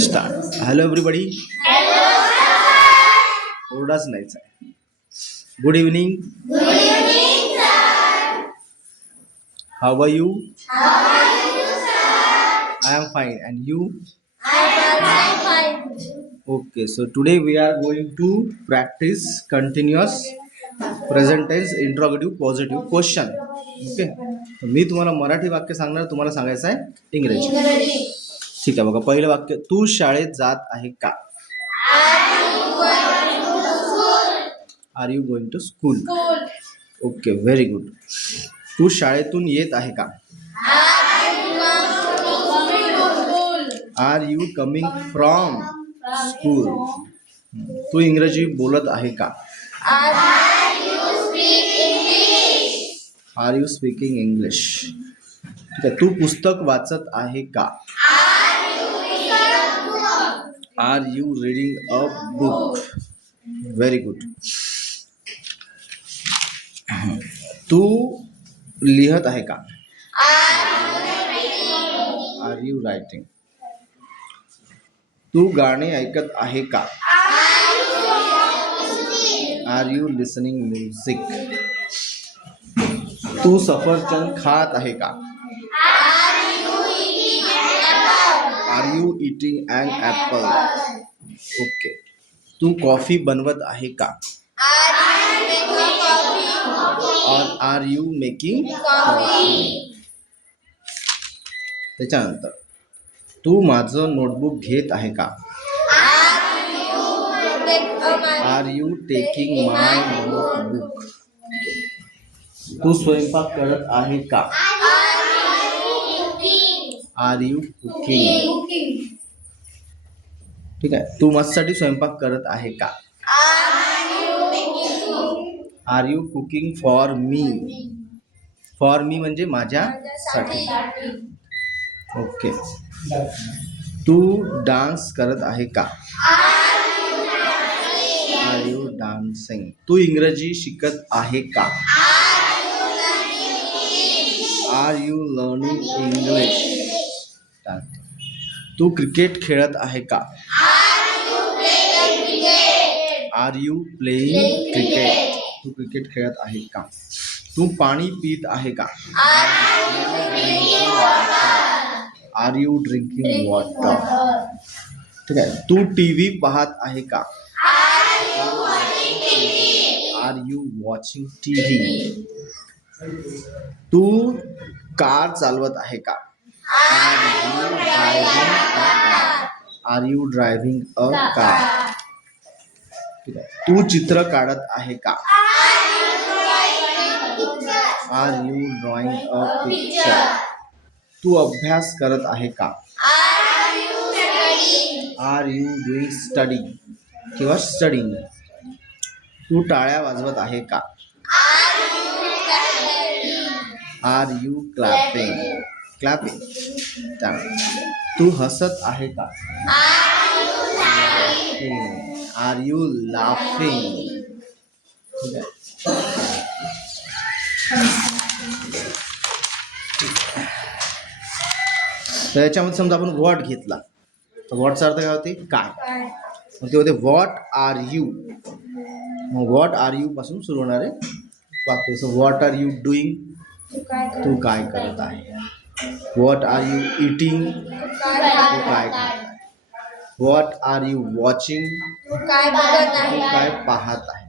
Start. Hello everybody. ओरडाच नाहीच आहे. Good evening. How are you? I am fine and you? Okay, so today we are going to practice continuous present tense interrogative positive question. Okay, मी तुम्हाला मराठी वाक्य सांगणार, तुम्हाला सांगायचं आहे इंग्रजी. ठीक आहे बघा. पहिलं वाक्य, तू शाळेत जात आहे का? Are you going to school? Okay, very good. तू शाळेतून येत आहे का? Are you coming from school? तू इंग्रजी बोलत आहे का? Are you speaking English? ठीक आहे. तू पुस्तक वाचत आहे का? Are you reading a book? Very good. तू लिहत आहे का? Are you writing? तू गाणे ऐकत आहे का? Are you listening music? तू सफरचंद खात आहे का? Are you eating an apple? Okay. तू कॉफी बनवत आहे का? और आर यू मेकिंग कॉफी? त्याच्यानंतर, तू माझं नोटबुक घेत आहे का? Are you taking my notebook? तू स्वयंपाक करत आहे का? Are you cooking? ठीक आहे. तू माझ्यासाठी स्वयंपाक करत आहे का? Are you cooking for me? For me म्हणजे माझ्यासाठी. ओके. तू डान्स करत आहे का? Are you dancing? तू इंग्रजी शिकत आहे का? Are you learning English? तू क्रिकेट खेळत आहे का? Are you playing cricket? तू क्रिकेट खेळत आहे का? तू पाणी पित आहे का? Are you drinking water? ठीक आहे. तू टीव्ही पाहत आहे का? Are you watching TV? तू कार चालवत आहे का? Are you driving a car? ठीक आहे. तू चित्र काढत आहे का? Are you drawing a picture? तू अभ्यास करत आहे का? आर यू डुईंग स्टडी किंवा स्टडिंग? तू टाळ्या वाजवत आहे का? Are you clapping? तू हसत आहे का? Are you laughing? ठीक आहे. तर याच्यामध्ये समजा आपण व्हॉट घेतला तर व्हॉटचा अर्थ काय होते? काय. मग ते होते व्हॉट आर यू. मग व्हॉट आर यू पासून सुरू होणारे वाक्य. So what are you doing? तू काय करत आहे? What are you eating? तू काय खात आहे? What are you watching? तू काय पाहत आहे?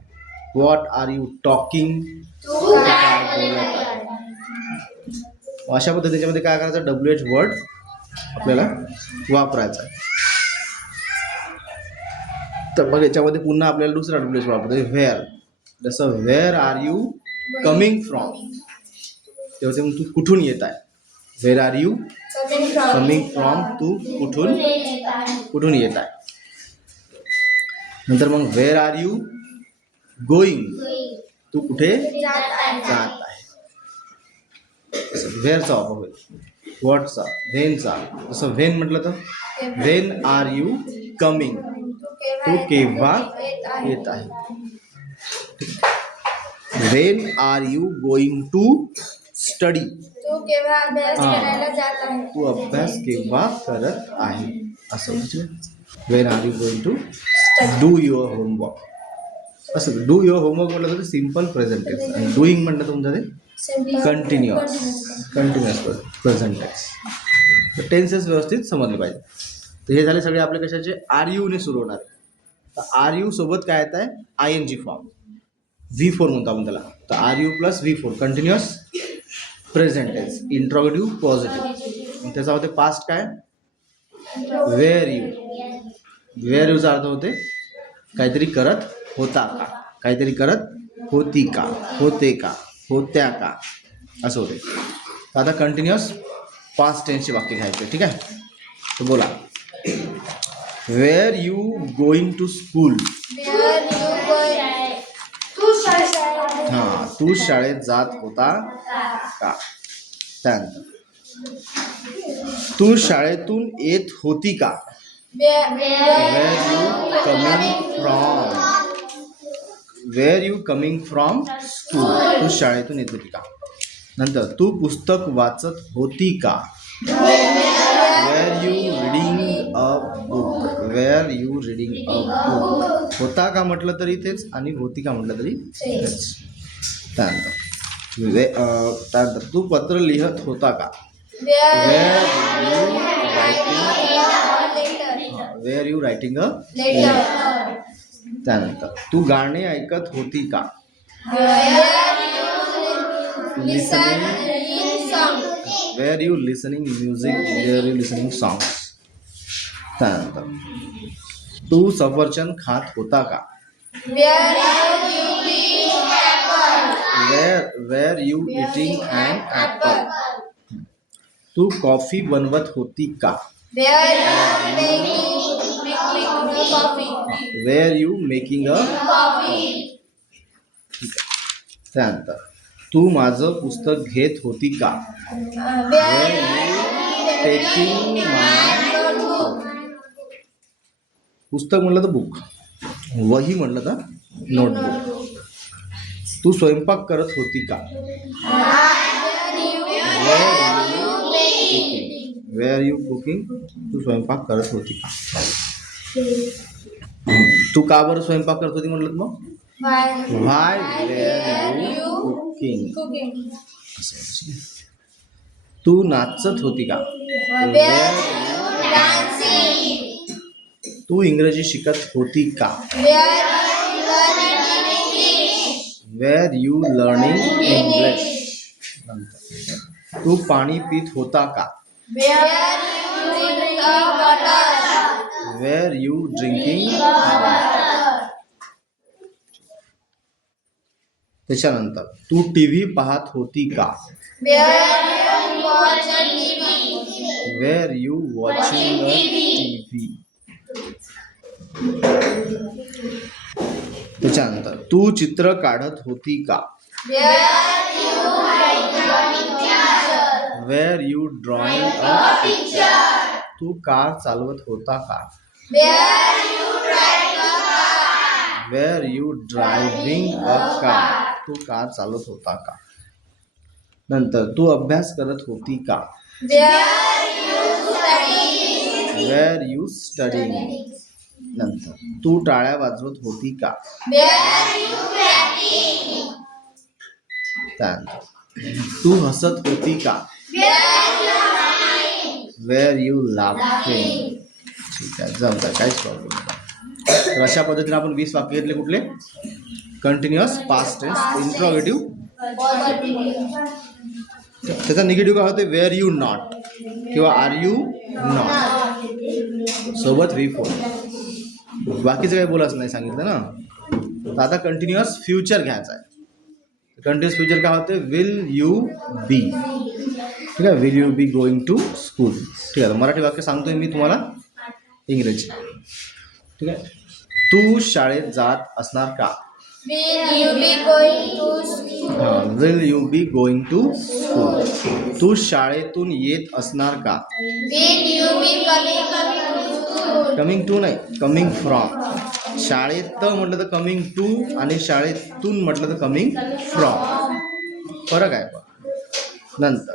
What are you talking? तू काय बोलत आहे? अशा पद्धतीने त्याच्यामध्ये काय करायचं? WH वर्ड आपल्याला वापरायचा आहे. तर मग याच्यामध्ये पुन्हा आपल्याला दुसरा WH वापरायचा, व्हेअर. जसं where are you coming from? तेव्हा मग तू कुठून येत आहे? Where are you coming from? तू कुठून येत आहे? नंतर मग व्हेअर आर यू गोईंग? तू कुठे जात आहे? व्हेअरचा वापर होईल. व्हॉटचा, व्हेनचा. जसं व्हेन म्हटलं तर व्हेन आर यू कमिंग? तू केव्हा येत आहे? When are you going to study? तू अभ्यास केव्हा करत आहे? असं. When are you going to do your homework. असं डू युअर होमवर्क म्हटलं तर सिम्पल प्रेझेंट टेन्स आणि डुईंग म्हटलं तर तुमचं ते कंटिन्युअस प्रेझेंट टेन्स. टेन्सेस व्यवस्थित समजले पाहिजे. तर हे झाले सगळे आपले कशाचे आर यूने सुरू होणार. तर आर यू सोबत काय येत आहे I N G form V4 म्हणतो आपण त्याला. तर are you plus V4 continuous present tense interrogative positive. त्याचा होते पास्ट काय वेअर यू. वेअर यूचा अर्थ होते काहीतरी करत होता का, काहीतरी करत होती का, होते का, होत्या का, असं होते. तर आता कंटिन्युअस पास्ट टेन्सचे वाक्य घ्यायचे. ठीक आहे. तर बोला were you going to school. हां तू शाळेत जात होता का. त्यानंतर तू शाळेतून येत होती का. Were you coming from. Were you coming from school. तू शाळेतून येत होती का. नंतर तू पुस्तक वाचत होती का. Were you reading a book. Were you reading a book. होता का म्हटलं तरी तेच आणि होती का म्हटलं तरी तेच. त्यानंतर तू पत्र लिहत होता का. Were you writing a letter. त्यानंतर तू गाणे ऐकत होती का. Were you listening music. Were you listening songs. त्यानंतर तू सफरचंद खात होता का. Were you eating and apple. तू कॉफी बनवत होती का. Were you making a coffee. त्यानंतर तू माझं पुस्तक घेत होती का. Were you taking my. पुस्तक म्हटलं तर बुक, वही म्हटलं तर नोटबुक. तू स्वयंपाक करत होती का. Were you cooking. तू स्वयंपाक करत होती का. तू का बरं स्वयंपाक करत होती म्हटलं मग व्हाय वेअर यू कुकिंग. तू नाचत होती का. तू इंग्रजी शिकत होती का. Were you learning English. तू पाणी पित होता का. Were you drinking. त्याच्यानंतर तू टीव्ही पाहत होती का. Were you watching a TV. त्याच्यानंतर तू चित्र काढत होती का. Were you drawing a picture. तू कार चालवत होता का. Were you driving a car. तू कार चालवत होता का. नंतर तू अभ्यास करत होती का. Were you studying. नंतर तू टाळ्या वाजवत होती का. त्यानंतर तू हसत होती का. Were you laughing. ठीक आहे जमतं काहीच प्रॉब्लेम नाही. तर अशा पद्धतीने आपण 20 वाक्य घेतले कुठले कंटिन्युअस पास्ट टेन्स इंट्रोगेटिव्ह. त्याचा निगेटिव्ह काय होते वेअर यू नॉट किंवा आर यू नॉट सोबत V4. बाकीचं काही बोलायचं नाही सांगितलं ना. तर आता कंटिन्युअस फ्युचर घ्यायचा आहे. कंटिन्युअस फ्युचर काय होते विल यू बी. ठीक आहे will you be going to school. ठीक आहे मराठी वाक्य सांगतोय मी तुम्हाला इंग्रजी. ठीक आहे. तू शाळेत जात असणार का. Will you be going to school. तू शाळेतून येत असणार का. कमिंग टू नाही कमिंग फ्रॉम. शाळेत म्हटलं तर कमिंग टू आणि शाळेतून म्हटलं तर कमिंग फ्रॉम फरक आहे. नंतर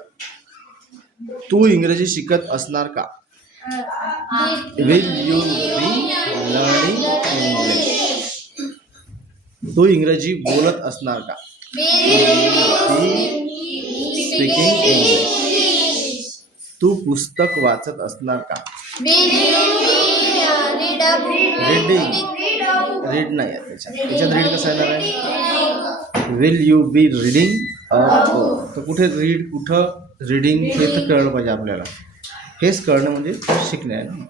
तू इंग्रजी शिकत असणार का. Will you be learning English? तू इंग्रजी बोलत असणार का? Speaking English. तू पुस्तक वाचत असणार का? रीडिंग. रीड नाही आहे त्याच्यात रीड कसं येणार आहे? Will you be reading a book? तर कुठे रीड, कुठं रीडिंग हे तर कळलं पाहिजे आपल्याला. हेच कळणं म्हणजे शिकणे आहे ना.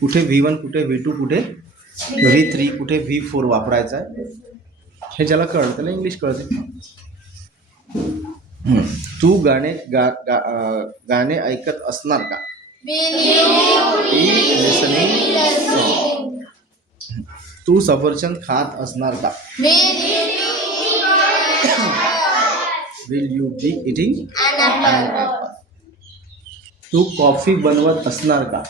कुठे V1, कुठे V2, कुठे V3, कुठे V4 वापरायचं आहे हे ज्याला कळतं त्याला इंग्लिश कळते. तू गाणे ऐकत असणार का? लिसनिंग. तू सफरचंद खात असणार का? Will you be eating? तू कॉफी बनवत असणार का?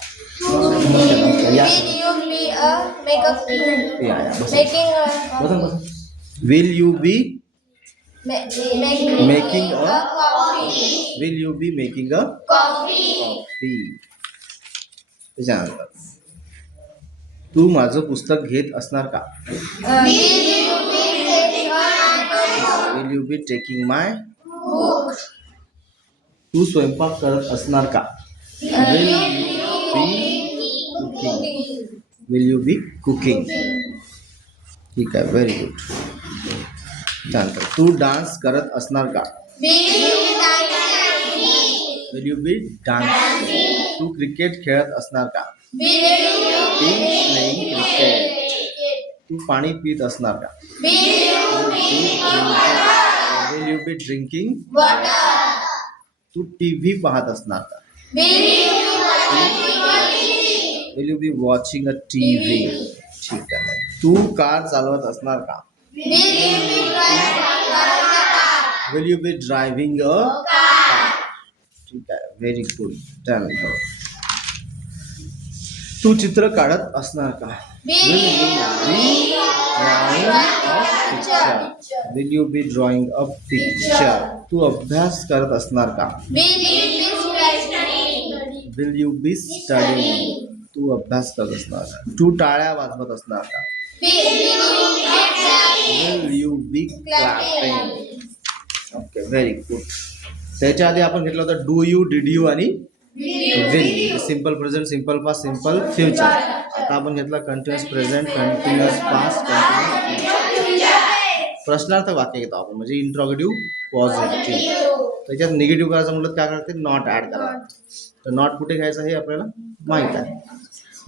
Will you be making a will you be making a coffee? त्याच्यानंतर तू माझं पुस्तक घेत असणार का? Will you be taking my book? तू स्वयंपाक करत असणार का? Will you be cooking? ठीक आहे, व्हेरी गुड. त्यानंतर तू डान्स करत असणार का? Will you be dancing? तू क्रिकेट खेळत असणार का? Playing cricket. तू पाणी पित असणार का? Will you be drinking? तू टीव्ही पाहत असणार का? Will you be watching a TV? ठीक आहे. तू कार चालवत असणार का? Will you be driving a car? ठीक आहे, व्हेरी गुड. त्यानंतर तू चित्र काढत असणार का? Will you be drawing a picture? तू अभ्यास करत असणार का? Will you be studying? तू अभ्यास करत असणार का? तू टाळ्या वाजवत असणार का? Will you be clapping? Okay, very good. त्याच्या आधी आपण घेतलं होतं डू यू, डिड यू आणि will. Simple present, simple past, simple future. आता आपण घेतला कंटिन्युअस प्रेझेंट, कंटिन्युअस पास्ट, प्रश्नार्थक वाक्य घेतो आपण, म्हणजे इंट्रोगेटिव्ह पॉझिटिव्ह. त्याच्यात निगेटिव्ह करायचं म्हटलं काय करते? नॉट ऍड करा. तर नॉट कुठे घ्यायचं हे आपल्याला माहित आहे.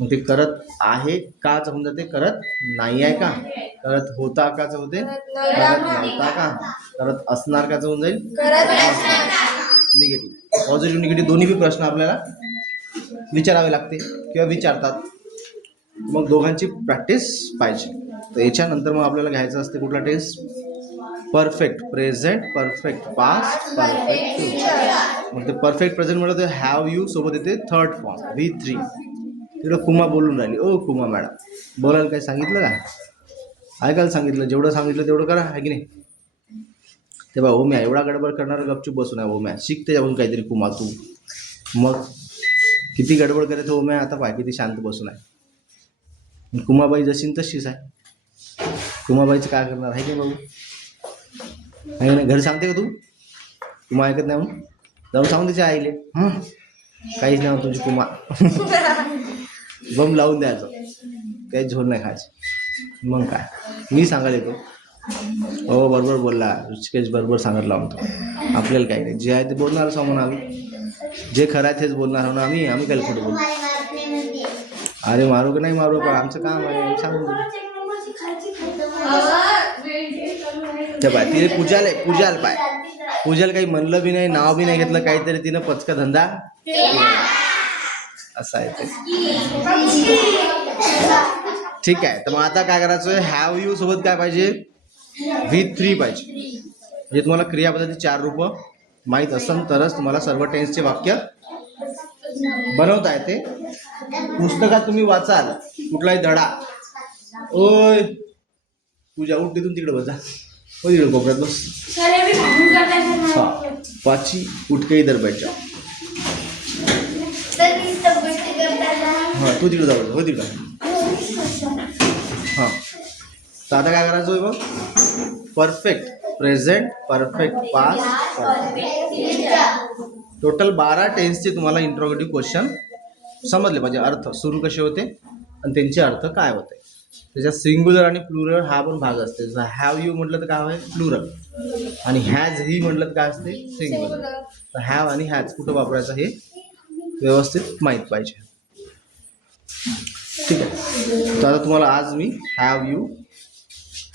मग ते करत आहे काच होऊन जाते करत नाही आहे का? करत होता काच होते करत नव्हता का? करत असणार काच होऊन जाईल निगेटिव्ह. पॉझिटिव्ह निगेटिव्ह दोन्ही बी प्रश्न आपल्याला विचारावे लागते किंवा विचारतात. मग दोघांची प्रॅक्टिस पाहिजे. तर याच्यानंतर मग आपल्याला घ्यायचं असते कुठला test? Perfect present, perfect past, perfect future. मग ते परफेक्ट प्रेझेंट म्हणलं तर हॅव यू सोबत येते थर्ड फॉर्म V3. तिकडं कुमा बोलून राहिली. ओ कुमा मॅडम, बोलायला काही सांगितलं का? ऐकायला सांगितलं, जेवढं सांगितलं तेवढं करा, आहे की नाही? ते बा ओम्या एवढा गडबड करणार गपचूप बसून आहे. ओम्या शिकते जाऊन काहीतरी कुमा तू. मग किती गडबड करत ओम्या, आता पाय किती शांत बसून आहे. कुमाबाई जशी तशीच आहे. कुमाबाईचं काय करणार आहे की भाऊ? आहे ना, घरी सांगते का तू? कुमा ऐकत नाही म्हणून जाऊन सांगून त्याच्या आईले काहीच नाही तुझी कुमा. बम लावून द्यायचं, काही झोल नाही खायचं. मग काय मी सांगायला येतो. हो बरोबर बोलला ऋषिकेश, बरोबर सांगितलं आमचं. आपल्याला काही नाही, जे आहे ते बोलणार असं म्हणून आम्ही, जे खरं आहे तेच बोलणार म्हणून आम्ही काही खोटं बोलू. अरे मारू का नाही मारू, पण आमचं काम आहे सांगून त्या पाय तिने पूजाला पाय पूजाला काही म्हणलं बी नाही, नाव बी नाही घेतलं, काहीतरी तिनं पचका धंदा असा आहे ते. ठीक आहे, तर मग आता काय करायचं? हॅव यू सोबत काय पाहिजे? V3 पाहिजे. म्हणजे तुम्हाला क्रियापदाचे 4 रूप माहीत असेल तरच तुम्हाला सर्व टेन्सचे वाक्य बनवता येते. पुस्तकात तुम्ही वाचाल कुठलाही धडा, ओय पूजा उठ तिथून तिकडे बसा, हो तिकडे कोपऱ्यात बस. हाँ पाची उठ के इधर बैठ जाओ. हां तू तिकडे जाऊ हो तिकडं. हां तर आता काय करायचं आहे बघ. Perfect present, perfect past, total 12 टेन्सचे तुम्हाला इंट्रोगेटिव्ह क्वेश्चन समजले पाहिजे. अर्थ सुरू कसे होते आणि त्यांचे अर्थ काय होते. त्याच्यात सिंग्युलर आणि प्लुरल हा पण भाग असते. जसं हॅव यू म्हटलं तर काय आहे प्लुरल, आणि हॅज ही म्हटलं तर काय असते सिंग्युलर. तर हॅव आणि हॅज कुठं वापरायचं हे व्यवस्थित माहीत पाहिजे. ठीक आहे. तर आता तुम्हाला आज मी हॅव यू,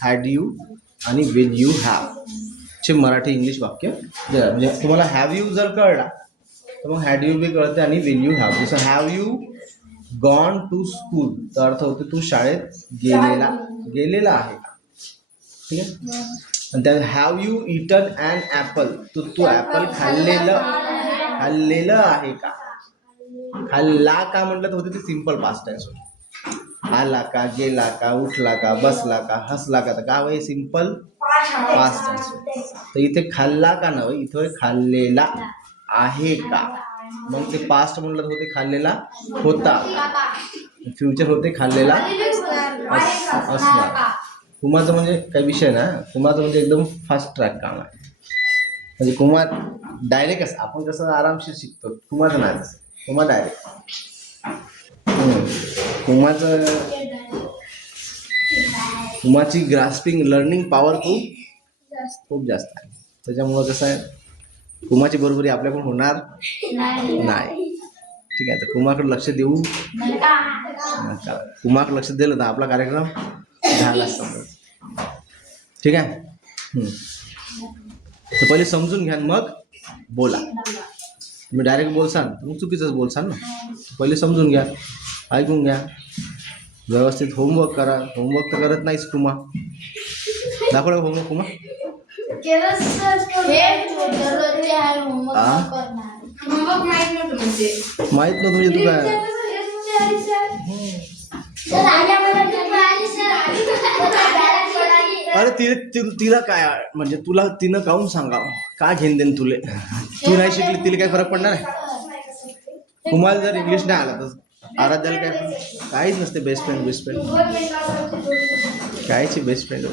हॅड यू आणि विल यू हॅव चे मराठी इंग्लिश वाक्य देणार. म्हणजे तुम्हाला हॅव यू जर कळला तर मग हॅड यू बी कळते आणि विल यू हॅव. जसं have you gone to school तर अर्थ होते तू शाळेत गेलेला आहे का. ठीक आहे. आणि त्यात have you eaten an apple तू ॲपल खाल्लेलं आहे का. खाल्ला का म्हटलं तर होते ते सिम्पल पास्ट टेन्स होते. आला का, गेला का, उठला का, बसला का, हसला का, तर काय होय सिम्पल पास्ट टेन्स. तर इथे खाल्ला का नव्हे, इथे खाल्लेला आहे का. मग ते पास्ट म्हटलं तर होते खाल्लेला होता, फ्युचर होते खाल्लेला असणार. कुमारचं म्हणजे काही विषय ना, कुमारचं म्हणजे एकदम फास्ट ट्रॅक काम आहे. म्हणजे कुमार डायरेक्ट असं आपण कसं आरामशीर शिकतो, कुमारचं नाही तसं. कुमार डायरेक्ट कुमारची ग्रास्पिंग लर्निंग पॉवर खूप जास्त आहे. त्याच्यामुळं कसं आहे कुमारची बरोबरी आपल्याकडून होणार नाही. ठीक आहे. तर कुमारकडे लक्ष देऊ नका. कुमारकडे लक्ष दिलं तर आपला कार्यक्रम झाला समजा. ठीक आहे. तर पहिले समजून घ्या मग बोला. तुम्ही डायरेक्ट बोलसान मग चुकीचंच बोलसान ना. पहिले समजून घ्या, ऐकून घ्या, व्यवस्थित होमवर्क करा. होमवर्क तर करत नाहीस कुमा. दाखव होमवर्क कुमा. माहित नव्हतं म्हणजे तू काय. अरे तिला काय म्हणजे तुला तिनं काहून सांगावं, काय घेऊन देईन तुले. तू नाही शिकली तिला काही फरक पडणार नाही. तुम्हाला जर इंग्लिश नाही आला तर आराध्याला काय काहीच नसते. बेस्ट फ्रेंड कायची बेस्ट फ्रेंड.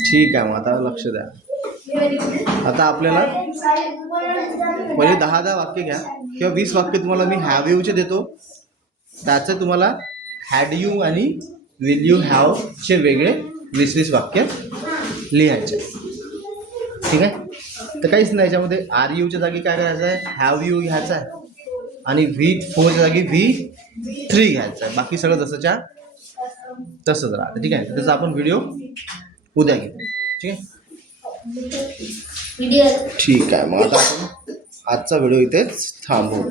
ठीक आहे. मग आता लक्ष द्या. आता आपल्याला पहिले 10 वाक्य घ्या किंवा 20 वाक्य तुम्हाला मी हॅव यूचे देतो. त्याचं तुम्हाला हॅड यू आणि विल यू हॅव चे वेगळे 20 वाक्य लिहायचे. ठीक आहे. तर काहीच नाही. याच्यामध्ये आर यूच्या जागी काय करायचं आहे, हॅव यू घ्यायचा आहे आणि V4च्या जागी V3 घ्यायचा आहे. बाकी सगळं जसंच्या तसंच राहतं. ठीक आहे. त्याचा आपण व्हिडिओ उद्या घेऊ. ठीक आहे. ठीक आहे. मग आता आपण आजचा व्हिडिओ इथेच थांबवू.